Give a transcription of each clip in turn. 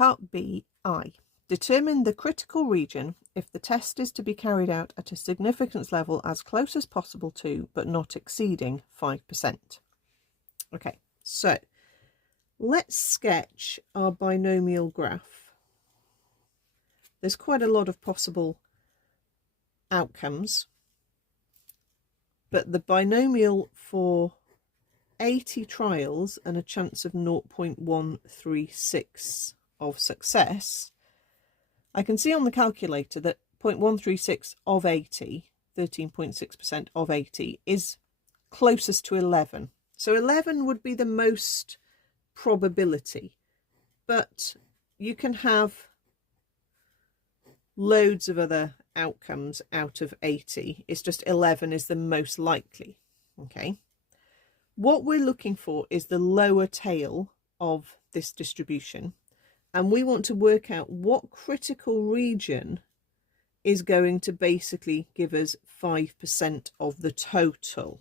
Part B, I. Determine the critical region if the test is to be carried out at a significance level as close as possible to, but not exceeding 5%. Okay, so let's sketch our binomial graph. There's quite a lot of possible outcomes, but the binomial for 80 trials and a chance of 0.136 of success, I can see on the calculator that 0.136 of 80, 13.6% of 80, is closest to 11. So 11 would be the most probability, but you can have loads of other outcomes out of 80. It's just 11 is the most likely. Okay. What we're looking for is the lower tail of this distribution, and we want to work out what critical region is going to basically give us 5% of the total.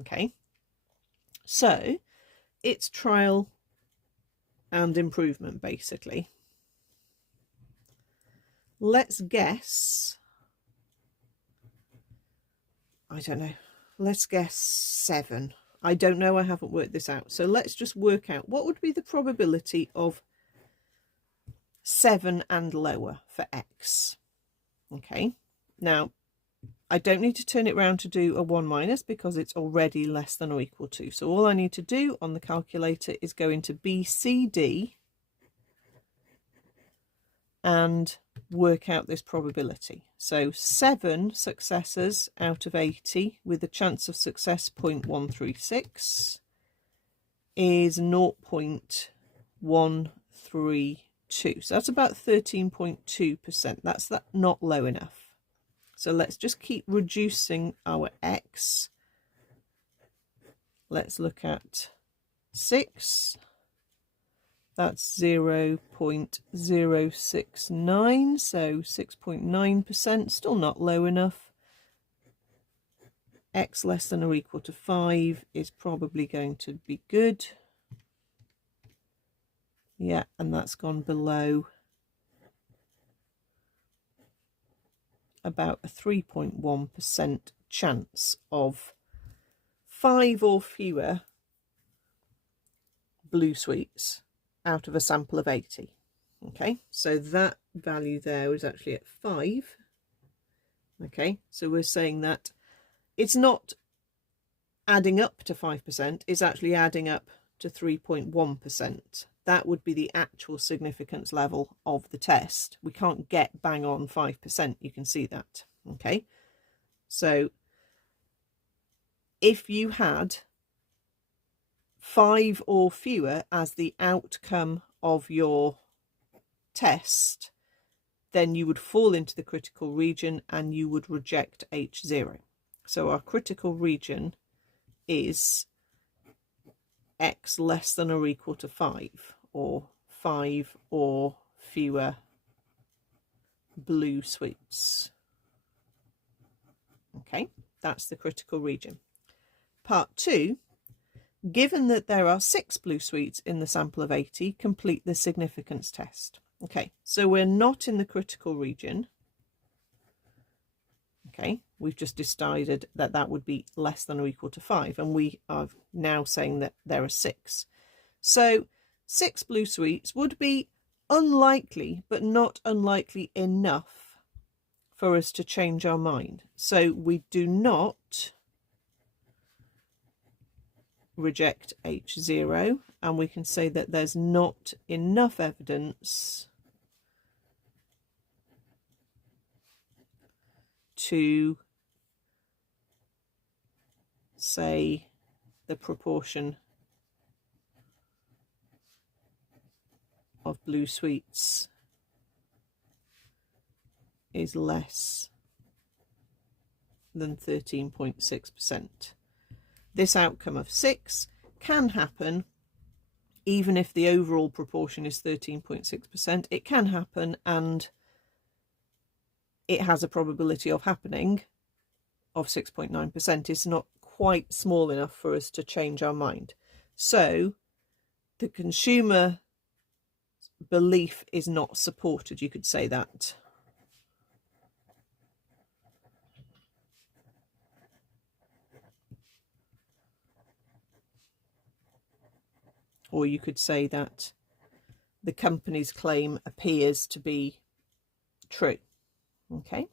Okay, so it's trial and improvement basically. Let's guess, I don't know, let's guess 7. I don't know, I haven't worked this out. So let's just work out what would be the probability of 7 and lower for X. Okay, now I don't need to turn it round to do a 1 minus because it's already less than or equal to. So all I need to do on the calculator is go into BCD and work out this probability. So 7 successes out of 80 with a chance of success 0.136 is 0.132. So that's about 13.2%. That's not low enough. So let's just keep reducing our X. Let's look at 6. That's 0.069, so 6.9%, still not low enough. X less than or equal to 5 is probably going to be good. Yeah, and that's gone below about a 3.1% chance of 5 or fewer blue sweets out of a sample of 80. Okay, so that value there is actually at 5. Okay, so we're saying that it's not adding up to 5%, it's actually adding up to 3.1%. That would be the actual significance level of the test. We can't get bang on 5%, you can see that. Okay, so if you had 5 or fewer as the outcome of your test, then you would fall into the critical region and you would reject H0. So our critical region is X less than or equal to 5, or 5 or fewer blue sweets. Okay, that's the critical region. Part 2, given that there are 6 blue sweets in the sample of 80, complete the significance test. Okay, so we're not in the critical region. Okay, we've just decided that that would be less than or equal to 5, and we are now saying that there are 6. So 6 blue sweets would be unlikely, but not unlikely enough for us to change our mind. So we do not reject H0, and we can say that there's not enough evidence to say the proportion of blue sweets is less than 13.6%. This outcome of 6 can happen even if the overall proportion is 13.6%. It can happen, and it has a probability of happening of 6.9%. It's not quite small enough for us to change our mind. So the consumer belief is not supported. You could say that. Or you could say that the company's claim appears to be true. Okay.